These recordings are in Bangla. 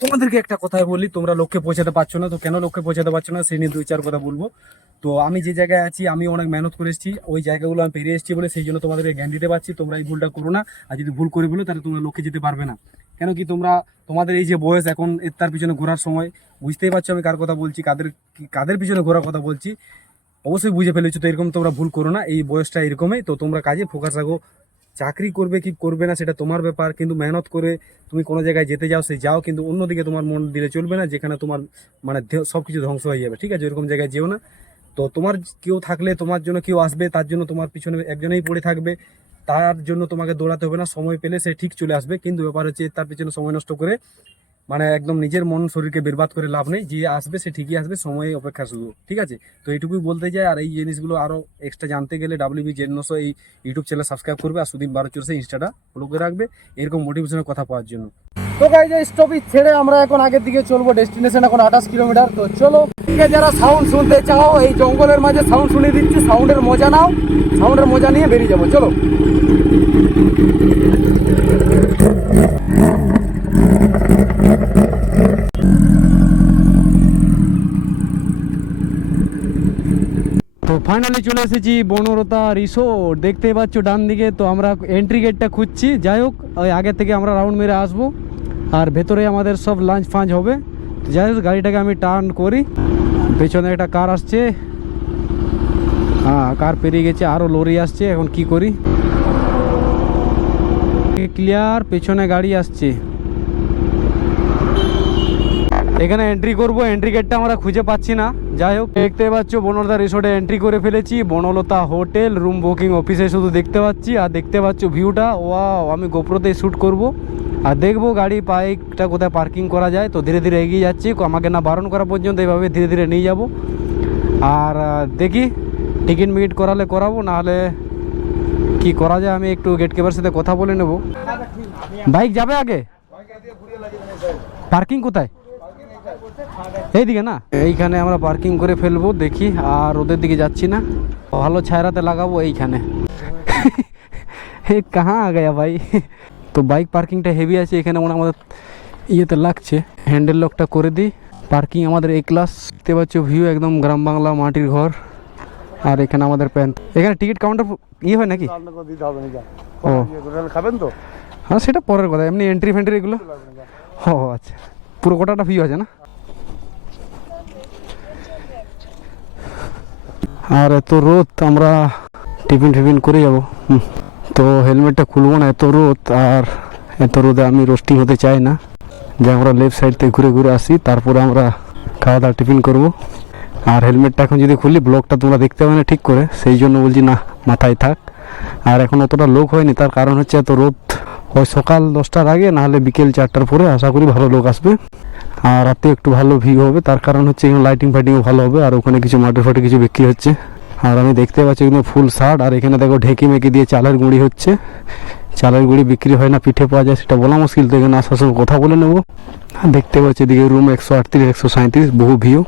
তোমাদেরকে একটা কথাই বলি, তোমরা লক্ষ্যে পৌঁছাতে পারছো না, তো কেন লক্ষ্যে পৌঁছাতে পারছো না সেই নিয়ে দুই চার কথা বলবো। তো আমি যে জায়গায় আছি আমি অনেক মেহনত করে এসেছি, ওই জায়গাগুলো আমি পেরিয়ে এসেছি বলে সেই জন্য তোমাদেরকে জ্ঞান দিতে পারছি। তোমরা এই ভুলটা করো না, আর যদি ভুল করে বলো তাহলে তোমরা লক্ষ্যে যেতে পারবে না। কেন কি তোমরা, তোমাদের এই যে বয়স এখন এর তার পিছনে ঘোরার সময়, বুঝতেই পারছো আমি কার কথা বলছি, কাদের পিছনে ঘোরার কথা বলছি, অবশ্যই বুঝে ফেলেছো। তো এরকম তোমরা ভুল করো না, এই বয়সটা এরকমই। তো তোমরা কাজে ফোকাস রাখো, চাকরি করবে কি করবে না সেটা তোমার ব্যাপার, কিন্তু মেহনত করে তুমি কোনো জায়গায় যেতে যাও সেই যাও, কিন্তু অন্যদিকে তোমার মন দিলে চলবে না, যেখানে তোমার মানে সব কিছু ধ্বংস হয়ে যাবে, ঠিক আছে? এরকম জায়গায় যেও না। তো তোমার কেউ থাকলে, তোমার জন্য কেউ আসবে, তার জন্য তোমার পিছনে একজনেই পড়ে থাকবে, তার জন্য তোমাকে দৌড়াতে হবে না, সময় পেলে সে ঠিক চলে আসবে। কিন্তু ব্যাপার হচ্ছে তার পিছনে সময় নষ্ট করে মানে একদম নিজের মন শরীরকে বরবাদ করে লাভ নেই, যে আসবে সে ঠিকই আসবে, সময় অপেক্ষা শুধু, ঠিক আছে? তো এইটুকুই বলতে চাই। আর এই জিনিসগুলো আরো এক্সট্রা জানতে গেলে ডাব্লিউবি জেনসো এই ইউটিউব চ্যানেল সাবস্ক্রাইব করবে, আর সুদীপ 12 ইনস্টাটা ফলো করে রাখবে এরকম মোটিভেশনের কথা পাওয়ার জন্য। তো গাইজ এই স্টপেজ ছেড়ে আমরা এখন আগের দিকে চলবো, ডেস্টিনেশন এখন 28 কিলোমিটার। তো চলো, যারা সাউন্ড শুনতে চাও এই জঙ্গলের মাঝে সাউন্ড শুনিয়ে দিচ্ছি, সাউন্ডের মজা নাও, সাউন্ডের মজা নিয়ে বেরিয়ে যাবো, চলো। তো ফাইনালি চলে এসেছি বনলতা রিসোর্ট, দেখতে পাচ্ছ ডান দিকে। তো আমরা এন্ট্রি গেটটা খুঁজছি, যাই হোক ওই আগে থেকে আমরা রাউন্ড মেরে আসবো, আর ভেতরে আমাদের সব লাঞ্চ ফাঞ্চ হবে। যাই হোক গাড়িটাকে আমি টার্ন করি, পেছনে একটা কার আসছে, হ্যাঁ কার পেরিয়ে গেছে, আরও লরি আসছে, এখন কি করি? ক্লিয়ার, পেছনে গাড়ি আসছে, এখানে এন্ট্রি করব। এন্ট্রি গেটটা আমরা খুঁজে পাচ্ছি না। যাই হোক দেখতে পাচ্ছ বনলতা রিসোর্টে এন্ট্রি করে ফেলেছি, বনলতা হোটেল রুম বুকিং অফিসে শুধু দেখতে পাচ্ছি। আর দেখতে পাচ্ছ ভিউটা, ওয়াও! আমি গোপ্রোতে শ্যুট করব আর দেখবো গাড়ি বাইকটা কোথায় পার্কিং করা যায়। তো ধীরে ধীরে এগিয়ে যাচ্ছি, আমাকে না বারণ করা পর্যন্ত এইভাবে ধীরে ধীরে নিয়ে যাব। আর দেখি টিকিট মিকিট করালে করাবো, নাহলে কি করা যায় আমি একটু গেট কিপারের সাথে কথা বলে নেব। বাইক যাবে আগে, পার্কিং কোথায়? এইদিকে না, এইখানে আমরা পার্কিং করে ফেলবো, দেখি। আর ওদের দিকে যাচ্ছি না, ভালো ছায়রাতে লাগাবো এইখানে। কাহা আ গয়া ভাই। তো বাইক পার্কিংটা হেভি আছে এখানে, মনে আমাদের ইয়েতে লাগছে। হ্যান্ডেল লকটা করে দিই, পার্কিং আমাদের এ ক্লাস। দেখতে পাচ্ছ ভিউ একদম গ্রাম বাংলা, মাটির ঘর। আর এখানে আমাদের প্যান্ট, এখানে টিকিট কাউন্টার ইয়ে হয় নাকি? ও খাবেন তো? হ্যাঁ সেটা পরের কথা, এমনি এন্ট্রি ফেন্ট্রি এগুলো। ও আচ্ছা, পুরো গোটাটা ভিউ আছে না? আর এত রোদ, আমরা টিফিন ফিফিন করে যাব। তো হেলমেটটা খুলবো না, এত রোদ। আর এত রোদে আমি রোস্টিং হতে চাই না, যে আমরা লেফট সাইড থেকে ঘুরে ঘুরে আসি, তারপরে আমরা খাওয়া দাওয়া টিফিন করব। আর হেলমেটটা এখন যদি খুলি ব্লগটা তোমরা দেখতে পাবে না ঠিক করে, সেই জন্য বলছি না মাথায় থাক। আর এখন অতটা লোক হয়নি, তার কারণ হচ্ছে এত রোদ। ওই সকাল 10টার আগে, নাহলে বিকেল 4টার পরে আশা করি ভালো লোক আসবে। আর রাতে একটু ভালো ভিউ হবে, তার কারণ হচ্ছে এখানে লাইটিং ফাইটিংও ভালো হবে। আর ওখানে কিছু মাটির ফাটি কিছু বিক্রি হচ্ছে। আর আমি দেখতে পাচ্ছি কিন্তু ফুল শার্ট। আর এখানে দেখো ঢেকি মেকি দিয়ে চালের গুঁড়ি হচ্ছে। চালের গুঁড়ি বিক্রি হয় না, পিঠে পাওয়া যায়, সেটা বলা মুশকিল। তো এখানে আসার সময় কথা বলে নেবো। আর দেখতে পাচ্ছি এদিকে রুম 138, 137, বহু ভিউ।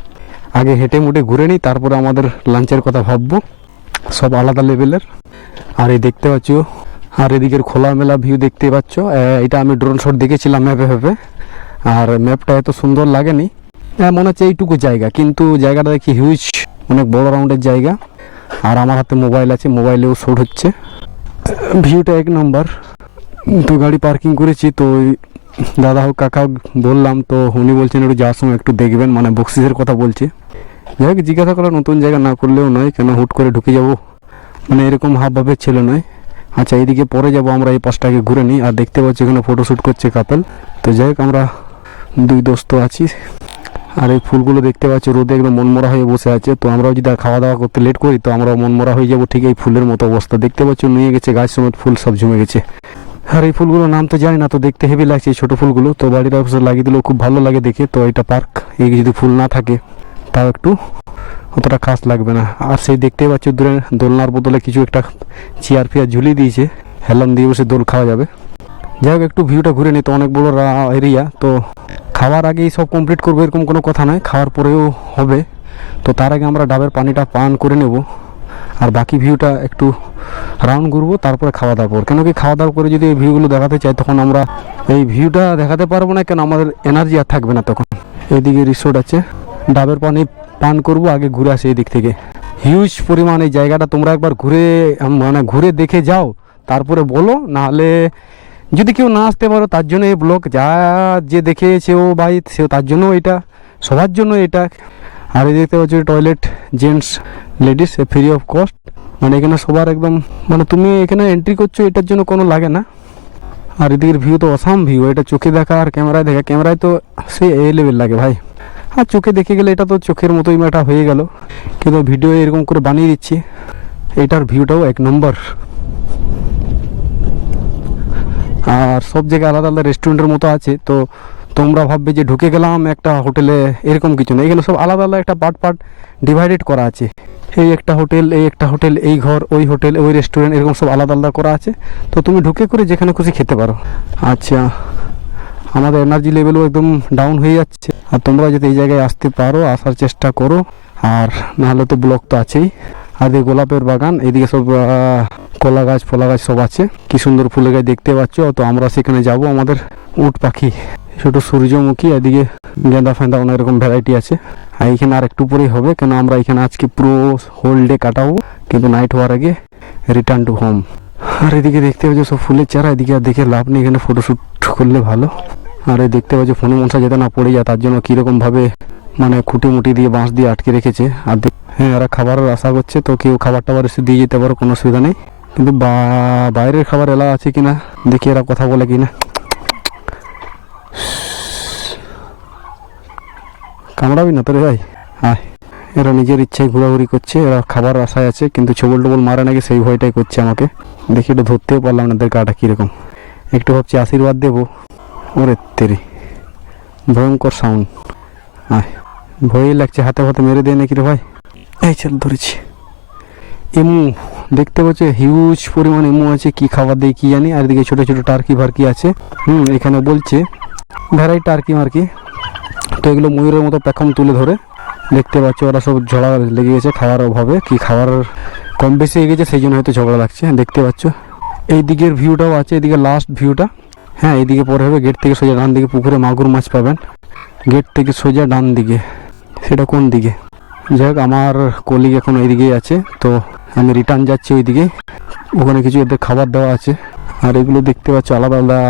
আগে হেঁটে মুটে ঘুরে নিই, তারপরে আমাদের লাঞ্চের কথা ভাববো, সব আলাদা লেভেলের। আর এই দেখতে পাচ্ছ, আর এদিকের খোলামেলা ভিউ দেখতে পাচ্ছ। এটা আমি ড্রোন শট দেখেছিলাম ম্যাপে ভেবে, আর ম্যাপটা এত সুন্দর লাগেনি। মনে হচ্ছে এইটুকু জায়গা, কিন্তু জায়গাটা দেখি হিউজ, অনেক বড় রাউন্ডের জায়গা। আর আমার হাতে মোবাইল আছে, মোবাইলেও শ্যুট হচ্ছে। ভিউটা এক নম্বর। তো গাড়ি পার্কিং করেছি, তো দাদা হোক কাকা বললাম, তো উনি বলছেন একটু যাওয়ার সময় একটু দেখবেন, মানে বক্সিসের কথা বলছে। যাই হোক জিজ্ঞাসা করা নতুন জায়গা না করলেও নয়, কেন হুট করে ঢুকে যাব, মানে এরকম হাবভাবের ছেলে নয়। আচ্ছা এইদিকে পরে যাব, আমরা এই পাশটাকে ঘুরে নিই। আর দেখতে পাচ্ছি এখানে ফটোশ্যুট করছে কাপেল। তো যাই হোক আমরা দুই দোস্ত আছি। আর এই ফুলগুলো দেখতে পাচ্ছি রোদে একদম মনমরা হয়ে বসে আছে। তো আমরাও যদি খাওয়া দাওয়া করতে লেট করি, তো আমরাও মনমরা হয়ে যাবো, ঠিক এই ফুলের মতো অবস্থা। দেখতে পাচ্ছ নিয়ে গেছে গাছ সমেত, ফুল সব জমে গেছে। আর এই ফুলগুলোর নাম তো জানি না, তো দেখতে হেভি লাগছে এই ছোটো ফুলগুলো। তো বাড়ির অবস্থা লাগিয়ে দিলেও খুব ভালো লাগে দেখে। তো এটা পার্ক, এই যদি ফুল না থাকে তাও একটু অতটা খাস লাগবে না। আর সেই দেখতে পাচ্ছ দূরে দোলনার বদলে কিছু একটা চেয়ার ফিয়ার ঝুলিয়ে দিয়েছে, হেলান দিয়ে বসে দোল খাওয়া যাবে। যাই হোক একটু ভিউটা ঘুরে নিই। তো অনেক বড় এরিয়া, তো খাওয়ার আগেই সব কমপ্লিট করবো এরকম কোনো কথা নয়, খাওয়ার পরেও হবে। তো তার আগে আমরা ডাবের পানিটা পান করে নেব। আর বাকি ভিউটা একটু রাউন্ড ঘুরবো, তারপরে খাওয়া দাওয়া করবো। কেন কি খাওয়া দাওয়া করে যদি এই ভিউগুলো দেখাতে চাই তখন আমরা এই ভিউটা দেখাতে পারবো না, কেন আমাদের এনার্জি আর থাকবে না তখন। এইদিকে রিসোর্ট আছে, ডাবের পানি পান করবো, আগে ঘুরে আসি এই দিক থেকে। হিউজ পরিমাণ এই জায়গাটা, তোমরা একবার ঘুরে মানে ঘুরে দেখে যাও, তারপরে বলো। নাহলে যদি কেউ না আসতে পারো তার জন্য এই ব্লগ, যা যে দেখেছে ও ভাই সে তার জন্য এটা, সবার জন্য এটা। আর এই দেখতে পাচ্ছ toilet, gents ladies free of cost, মানে এখানে সবার একদম, মানে তুমি এখানে এন্ট্রি করছো এটার জন্য কোনো লাগে না। আর এদিকের ভিউ তো অসাম ভিউ, এটা চোখে দেখা আর ক্যামেরায় দেখা, ক্যামেরায় তো সে এ লেভেল লাগে ভাই, আর চোখে দেখে গেলে এটা তো চোখের মতোই এটা হয়ে গেল, কিন্তু ভিডিও এরকম করে বানিয়ে দিচ্ছি। এটার ভিউটাও এক নম্বর। আর সব জায়গায় আলাদা আলাদা রেস্টুরেন্টের মতো আছে, তো তোমরা ভাববে যে ঢুকে গেলাম একটা হোটেলে, এরকম কিছু না। এখানে সব আলাদা আলাদা একটা পার্ট পার্ট ডিভাইডেড করা আছে। এই একটা হোটেল, এই একটা হোটেল, এই ঘর, ওই হোটেল, ওই রেস্টুরেন্ট, এরকম সব আলাদা আলাদা করা আছে। তো তুমি ঢুকে করে যেখানে খুশি খেতে পারো। আচ্ছা, আমাদের এনার্জি লেভেলও একদম ডাউন হয়ে যাচ্ছে। আর তোমরা যদি এই জায়গায় আসতে পারো, আসার চেষ্টা করো, আর নাহলে তো ব্লক তো আছেই। আর এই গোলাপের বাগান, এইদিকে সব কলা গাছ ফলা গাছ সব আছে, কি সুন্দর ফুলের গাছ দেখতে পাচ্ছ। তো আমরা সেখানে যাব, আমাদের উট পাখি, ছোট সূর্যমুখী, এদিকে গেঁদা ফেঁদা অনেক রকম ভ্যারাইটি আছে। আর এখানে আর একটু পরেই হবে, কেন আমরা এখানে আজকে পুরো হোল ডে কাটাবো, কিন্তু নাইট হওয়ার আগে রিটার্ন টু হোম। আর এদিকে দেখতে পাচ্ছ সব ফুলের চারা, এদিকে আর দেখে লাভ নেই, এখানে ফটোশ্যুট করলে ভালো। আর এই দেখতে পাচ্ছ ফোনে মনসা যাতে না পড়ে যায় তার জন্য কীরকম ভাবে মানে খুঁটি মুটি দিয়ে বাঁশ দিয়ে আটকে রেখেছে। আর হ্যাঁ, এরা খাবারের আশা করছে, তো কেউ খাবার টাবার এসে দিয়ে যেতে পারো, কোনো অসুবিধা নেই। কিন্তু বাইরের খাবার এলা আছে কিনা দেখি, এরা কথা বলে কিনা। কামড়াবি না তোরে ভাই, আয়। এরা নিজের ইচ্ছায় ঘোরাঘুরি করছে, এরা খাবার আশায় আছে, কিন্তু ছবল টবল মারে নাকি সেই ভয়টাই করছে আমাকে। দেখি একটু ধরতেও পারলাম না এদের গাটা কীরকম, একটু ভাবছি আশীর্বাদ দেবো। ওরে তেরি, ভয়ঙ্কর সাউন্ড। আয়, ভয়ই লাগছে, হাতে হাতে মেরে দেয় নাকি রে ভাই। এই চল ধরেছি। এমু দেখতে পাচ্ছ, হিউজ পরিমাণ এমু আছে, কি খাবার দেয় কি জানি। আর এদিকে ছোটো ছোটো টার্কি ফার্কি আছে। এখানে বলছে ভ্যারাইটি টার্কি মার্কি। তো এগুলো ময়ূরের মতো পেখম তুলে ধরে, দেখতে পাচ্ছ ওরা সব ঝগড়া লেগে গেছে খাওয়ার অভাবে, কি খাবার কম বেশি হয়ে গেছে সেই জন্য হয়তো ঝগড়া লাগছে। দেখতে পাচ্ছ এই দিকের ভিউটাও আছে, এদিকে লাস্ট ভিউটা। হ্যাঁ, এইদিকে পরে হবে, গেট থেকে সোজা ডান দিকে পুকুরে মাগুর মাছ পাবেন, গেট থেকে সোজা ডান দিকে। সেটা কোন দিকে? যাই হোক, আমার কলিগ এখন ওইদিকেই আছে, তো আমি রিটার্ন যাচ্ছি ওইদিকে। ওখানে কিছু এদের খাবার দেওয়া আছে। আর এগুলো দেখতে পাচ্ছ আলাদা আলাদা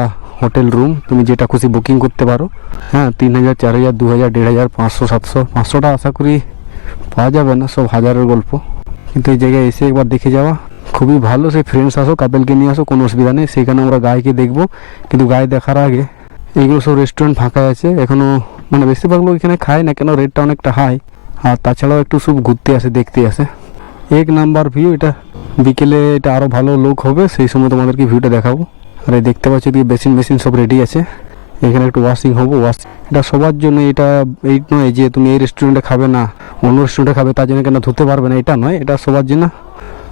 হোটেল রুম, তুমি যেটা খুশি বুকিং করতে পারো। হ্যাঁ, 3000, 4000, 2000, 1500, 500, 700, 500টা আশা করি পাওয়া যাবে না, সব হাজারের গল্প। কিন্তু এই জায়গায় এসে একবার দেখে যাওয়া খুবই ভালো। সেই ফ্রেন্ডস আসো, কাপেলকে নিয়ে আসো, কোনো অসুবিধা নেই। সেখানে আমরা গায়েকে দেখবো, কিন্তু গায়ে দেখার আগে এইগুলো সব রেস্টুরেন্ট ফাঁকা আছে এখনও, মানে বেশিরভাগ লোক এখানে খায় না, কেন রেটটা অনেকটা হাই। আর তাছাড়াও একটু সব ঘুরতে আসে, দেখতে আসে। এক নাম্বার ভিউ এটা, বিকেলে এটা আরও ভালো লোক হবে, সেই সময় তোমাদেরকে ভিউটা দেখাবো। আর এই দেখতে পাচ্ছি এদিকে বেসিন মেশিন সব রেডি আছে, এখানে একটু ওয়াশিং হবো। এটা সবার জন্য, এটা এই নয় যে তুমি এই রেস্টুরেন্টে খাবে না অন্য রেস্টুরেন্টে খাবে তার জন্য কেন ধুতে পারবে না, এটা নয়। এটা সবার জন্য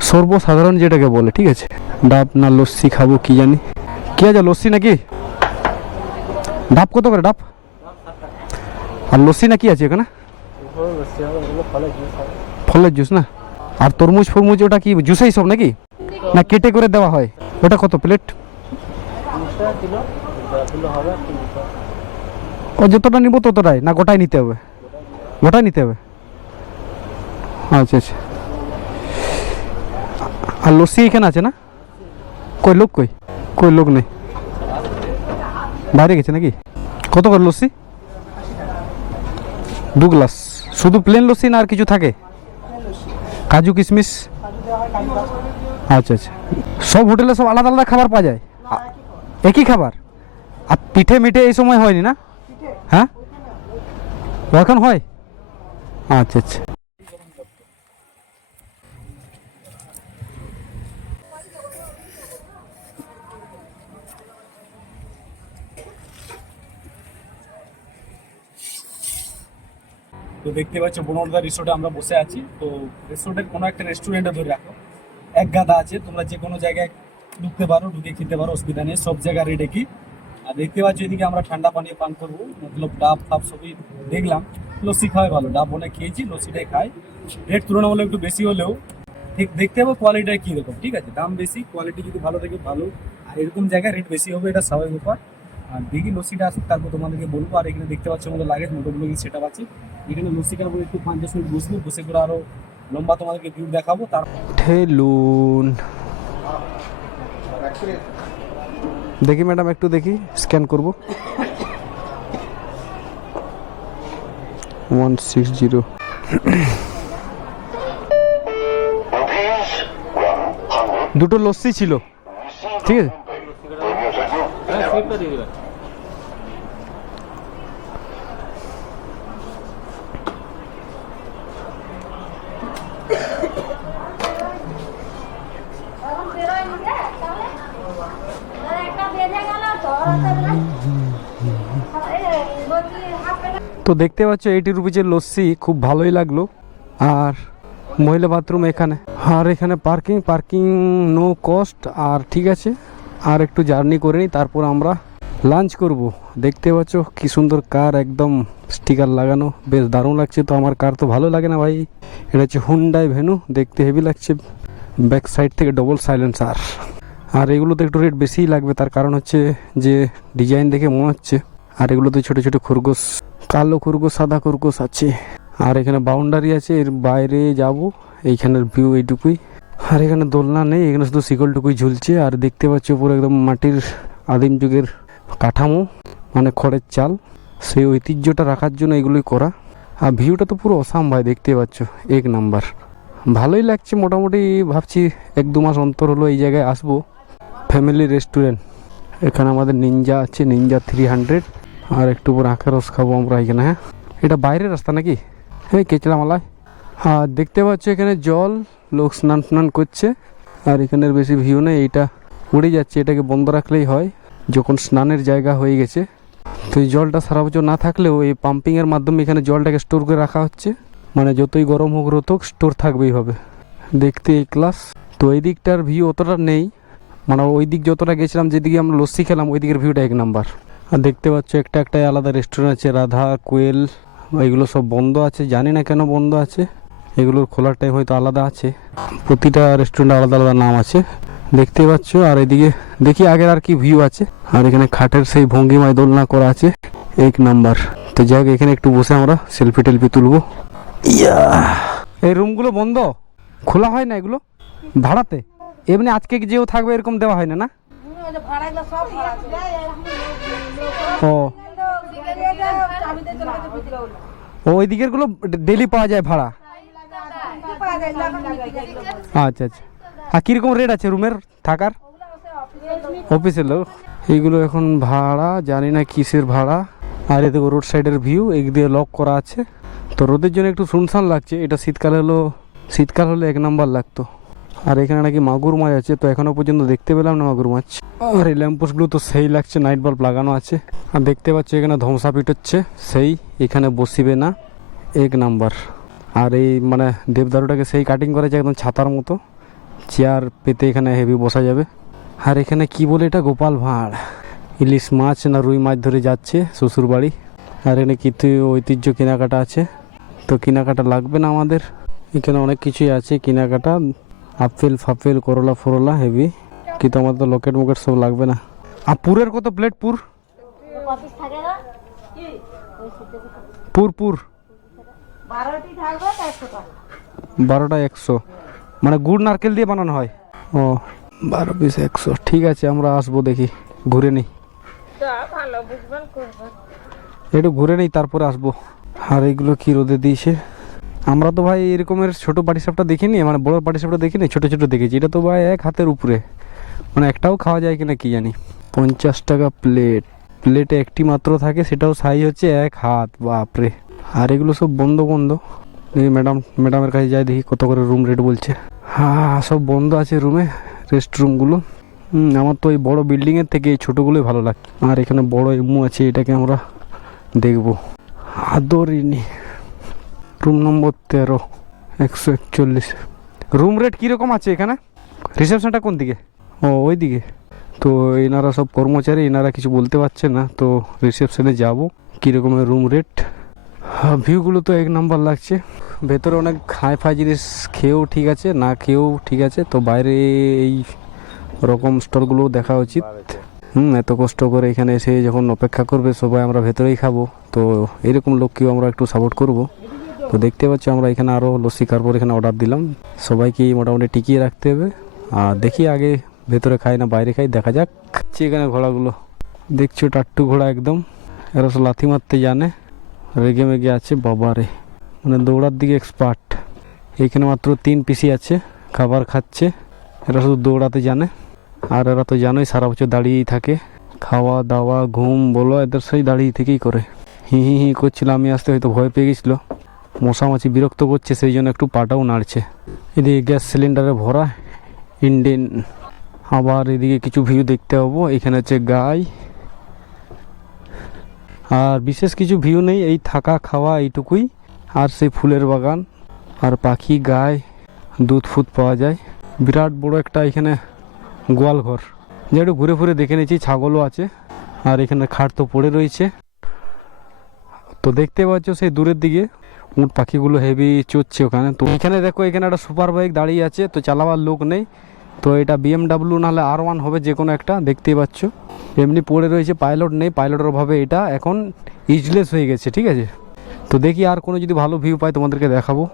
সর্বসাধারণ যেটাকে বলে, ঠিক আছে। ডাব না লস্যি খাবো কি জানি, কি আছে লস্যি নাকি? ডাব কত করে ডাব? আর লস্যি না কি আছে এখানে? ফলের জুস না? আর তরমুজ ফরমুজ ওটা কি জুসেই সব নাকি, না কেটে করে দেওয়া হয়? ওটা কত প্লেট? ও যতটা নিব ততটাই, না গোটাই নিতে হবে? গোটাই নিতে হবে, আচ্ছা আচ্ছা। আর লস্যি এখানে আছে না? কই লোক, কই কই লোক নেই, বাইরে গেছে নাকি? কত করে লস্যি? 2 গ্লাস শুধু প্লেন লস্যি না আর কিছু থাকে? কাজু কিশমিশ? আচ্ছা আচ্ছা। সব হোটেলে সব আলাদা আলাদা খাবার পাওয়া যায়, একই খাবার? আর পিঠে মিঠে এই সময় হয়নি না? হ্যাঁ, এখন হয়, আচ্ছা আচ্ছা। তো দেখতে পাচ্ছ বনলদা রিসোর্টে আমরা বসে আছি। তো রিসোর্টের কোনো একটা রেস্টুরেন্টে ধরে রাখো, এক গাদা আছে, তোমরা যে কোনো জায়গায় ঢুকতে পারো, ঢুকে খেতে পারো, অসুবিধা নেই, সব জায়গায় রেডি কি। আর দেখতে পাচ্ছ এদিকে আমরা ঠান্ডা পানি পান করবো, মতলব ডাব ফাব সবই দেখলাম। লস্যি খাওয়াই ভালো, ডাব অনেক খেয়েছি, লস্যিটাই খাই। রেট তুলনামূলক একটু বেশি হলেও ঠিক দেখতে হবে কোয়ালিটিটা কীরকম, ঠিক আছে? দাম বেশি, কোয়ালিটি যদি ভালো থাকে ভালো, আর এরকম জায়গায় রেট বেশি হবে, এটা স্বাভাবিক ব্যাপার। আর দেখি লস্যিটা আসুক, তারপর তোমাদেরকে বলবো। আর এখানে দেখতে পাচ্ছ আমাদের লাগেজ মোটামুটি সেট আপ আছে। এখানে লস্যিটা আমরা একটু 5-10 মিনিট বসবো, বসে করে আরও লম্বা তোমাদেরকে ভিউ দেখাবো। তার ঠেলুন দেখি ম্যাডাম, একটু দেখি, স্ক্যান করব। 160 দুটো লস্যি ছিল, ঠিক আছে। তো দেখতে পাচ্ছ 80 রুপিজের লস্যি, খুব ভালোই লাগলো। আর মহিলা বাথরুম এখানে, আর এখানে পার্কিং নো কস্ট। আর ঠিক আছে, আর একটু জার্নি করে নিই, তারপর আমরা লাঞ্চ করব। দেখতে পাচ্ছ কি সুন্দর কার, একদম স্টিকার লাগানো, বেশ দারুণ লাগছে। তো আমার কার তো ভালো লাগে না ভাই, এটা হচ্ছে হুন্ডাই ভেনু, দেখতে হেভি লাগছে। ব্যাক সাইড থেকে ডবল সাইলেন্সার। আর এগুলোতে একটু রেট বেশিই লাগবে, তার কারণ হচ্ছে যে ডিজাইন দেখে মনে হচ্ছে। আর এগুলোতে ছোটো ছোটো খরগোশ, কালো খরগোশ, সাদা খরগোশ আছে। আর এখানে বাউন্ডারি আছে, এর বাইরে যাব। এইখানের ভিউ এইটুকুই। আর এখানে দোলনা নেই, এখানে শুধু শিকলটুকুই ঝুলছে। আর দেখতে পাচ্ছ পুরো একদম মাটির আদিম যুগের কাঠামো, মানে খড়ের চাল। সেই ঐতিহ্যটা রাখার জন্য এগুলোই করা। আর ভিউটা তো পুরো অসাম ভাই, দেখতে পাচ্ছ এক নাম্বার। ভালোই লাগছে মোটামুটি। ভাবছি 1-2 মাস অন্তর হলো এই জায়গায় আসবো। ফ্যামিলি রেস্টুরেন্ট, এখানে আমাদের নিনজা আছে, নিনজা 300। আর একটু পর আখের রস খাবো আমরা এখানে। হ্যাঁ, এটা বাইরের রাস্তা নাকি? এই কেচলামালায়। আর দেখতে পাচ্ছ এখানে জল, লোক স্নান করছে। আর এখানের বেশি ভিউ নেই, এইটা উড়ে যাচ্ছে। এটাকে বন্ধ রাখলেই হয় যখন স্নানের জায়গা হয়ে গেছে। তো এই জলটা সারা বছর না থাকলেও এই পাম্পিংয়ের মাধ্যমে এখানে জলটাকে স্টোর করে রাখা হচ্ছে। মানে যতই গরম হোক রোদ হোক, স্টোর থাকবেই হবে। দেখতে এই ক্লাস। তো এই দিকটার ভিউ অতটা নেই, মানে ওই দিক যতটা গেছিলাম, যেদিকে আমরা লস্যি খেলাম, ওই দিকের ভিউটা 1 নাম্বার। আর দেখতে পাচ্ছ একটাই আলাদা রেস্টুরেন্ট আছে, রাধা, কোয়েল। এগুলো সব বন্ধ আছে, জানি না কেন বন্ধ আছে। এগুলোর খোলার টাইম হয়তো আলাদা আছে, প্রতিটা রেস্টুরেন্টে আলাদা আলাদা নাম আছে, দেখতে পাচ্ছ। আর এদিকে দেখি আগের আর কি ভিউ আছে। আর এখানে খাটের সেই ভঙ্গিমায় দোলনা করা আছে, 1 নাম্বার। তো যাই হোক, এখানে একটু বসে আমরা সেলফি টেলফি তুলবো। ইয়া, এই রুমগুলো বন্ধ, খোলা হয় না এগুলো ভাড়াতে। এমনি আজকে যেও থাকবে এরকম দেওয়া হয় না? না, ও ওই দিকের গুলো ডেলি পাওয়া যায় ভাড়া? আচ্ছা আচ্ছা। আর কিরকম রেট আছে রুমের থাকার? অফিসের লোক। এইগুলো এখন ভাড়া, জানি না কিসের ভাড়া। আর এদিকে রোড সাইডের ভিউ, এক দিয়ে লক করা আছে। তো রোদের জন্য একটু শুনশান লাগছে। এটা শীতকাল হলে 1 নাম্বার লাগতো। আর এখানে নাকি মাগুর মাছ আছে, তো এখনো পর্যন্ত দেখতে পেলাম না মাগুর মাছ। আর এই ল্যাম্পোস্টগুলো তো সেই লাগছে, নাইট বাল্ব লাগানো আছে। আর দেখতে পাচ্ছি এখানে ধ্বংসা পিট হচ্ছে, সেই এখানে বসিবে না, 1 নাম্বার। আর এই মানে দেবদারুটাকে সেই কাটিং করেছে একদম ছাতার মতো, চেয়ার পেতে এখানে হেভি বসা যাবে। আর এখানে কি বলে এটা, গোপাল ভাঁড়, ইলিশ মাছ না রুই মাছ ধরে যাচ্ছে শ্বশুর বাড়ি। আর এখানে কিছু ঐতিহ্য কেনাকাটা আছে, তো কেনাকাটা লাগবে না আমাদের। এখানে অনেক কিছুই আছে কেনাকাটা, আপেল ফাপেল, করলা ফরলা হেভি, কিন্তু আমাদের তো লকেট মকেট সব লাগবে না। আর পুরের কত প্লেট? পুর 12টা 100, মানে গুড় নারকেল দিয়ে বানানো হয়। ও, 12 পিস 100। ঠিক আছে, আমরা আসবো, দেখি ঘুরে নিই, একটু ঘুরে নিই তারপরে আসবো। আর এগুলো কি রোদে দিয়েছে? আমরা তো ভাই এরকমের ছোট পাটিসাপটা দেখিনি, মানে বড় পাটিসাপটা দেখিনি, ছোট ছোট দেখেছি। এটা তো ভাই 1 হাতের উপরে, মানে একটাও খাওয়া যায় কিনা কি জানি। 50 টাকা প্লেট, প্লেটে একটি মাত্র থাকে, সেটাও সাইজ হচ্ছে 1 হাত, বাপরে। আর এগুলো সব বন্ধ। এই ম্যাডামের কাছে যাই, দেখি কত করে রুম রেট বলছে। হ্যাঁ, সব বন্ধ আছে রুমে, রেস্ট রুমগুলো। আমার তো এই বড় বিল্ডিংয়ের থেকে এই ছোটোগুলোই ভালো লাগে। আর এখানে বড় এমু আছে, এটাকে আমরা দেখবো। আদরিনি, রুম নম্বর 13, 141। রুম রেট কীরকম আছে এখানে? রিসেপশনটা কোন দিকে? ও, ওই দিকে। তো এনারা সব কর্মচারী, এনারা কিছু বলতে পারছে না। তো রিসেপশনে যাব, কীরকমের রুম রেট। ভিউগুলো তো 1 নাম্বার লাগছে। ভেতরে অনেক হাই ফাই জিনিস খেয়েও ঠিক আছে, না খেয়েও ঠিক আছে। তো বাইরে এই রকম স্টলগুলো দেখা উচিত। এত কষ্ট করে এখানে এসে যখন অপেক্ষা করবে সবাই, আমরা ভেতরেই খাবো, তো এরকম লোককেও আমরা একটু সাপোর্ট করব। তো দেখতে পাচ্ছ আমরা এখানে আরও লস্যি কারপর এখানে অর্ডার দিলাম। সবাইকে মোটামুটি টিকিয়ে রাখতে হবে। আর দেখি আগে ভেতরে খাই না বাইরে খাই, দেখা যাক। এখানে ঘোড়াগুলো দেখছো, টাট্টু ঘোড়া একদম, এরা সব লাথি মারতে জানে, রেগে মেগে আছে বাবারে, মানে দৌড়ার দিকে এক্সপার্ট। এইখানে মাত্র 3 পিসি আছে, খাবার খাচ্ছে। এরা শুধু দৌড়াতে জানে। আর এরা তো জানোই সারা বছর দাঁড়িয়েই থাকে, খাওয়া দাওয়া ঘুম বলো এদের সেই দাঁড়িয়ে থেকেই করে। হি হি হি করছিল, আমি আসতে হয়তো ভয় পেয়ে গেছিলো। মশামাছি বিরক্ত করছে, সেই জন্য একটু পাটাও নাড়ছে। এদিকে গ্যাস সিলিন্ডারে ভরা ইন্ডিয়ান। আবার এদিকে কিছু ভিউ দেখতে পাবো। এখানে হচ্ছে গাই, আর বিশেষ কিছু ভিউ নেই, এই থাকা খাওয়া এইটুকুই। আর সেই ফুলের বাগান আর পাখি, গায়ে দুধ ফুদ পাওয়া যায়। বিরাট বড় একটা এখানে গোয়াল ঘর, যে একটু ঘুরে ঘুরে দেখে নিয়েছি। ছাগলও আছে, আর এখানে খাট তো পড়ে রয়েছে। তো দেখতে পাচ্ছ সেই দূরের দিকে উট পাখিগুলো হেভি চড়ছে ওখানে। তো এখানে দেখো, এখানে একটা সুপার বাইক দাঁড়িয়ে আছে, তো চালাবার লোক নেই। তো এটা BMW নাহলে R1 হবে, যে কোনো একটা। দেখতেই পাচ্ছ এমনি পড়ে রয়েছে, পাইলট নেই, পাইলটের অভাবে এটা এখন ইউজলেস হয়ে গেছে, ঠিক আছে। তো দেখি আর কোনো যদি ভালো ভিউ পাই তোমাদেরকে দেখাবো।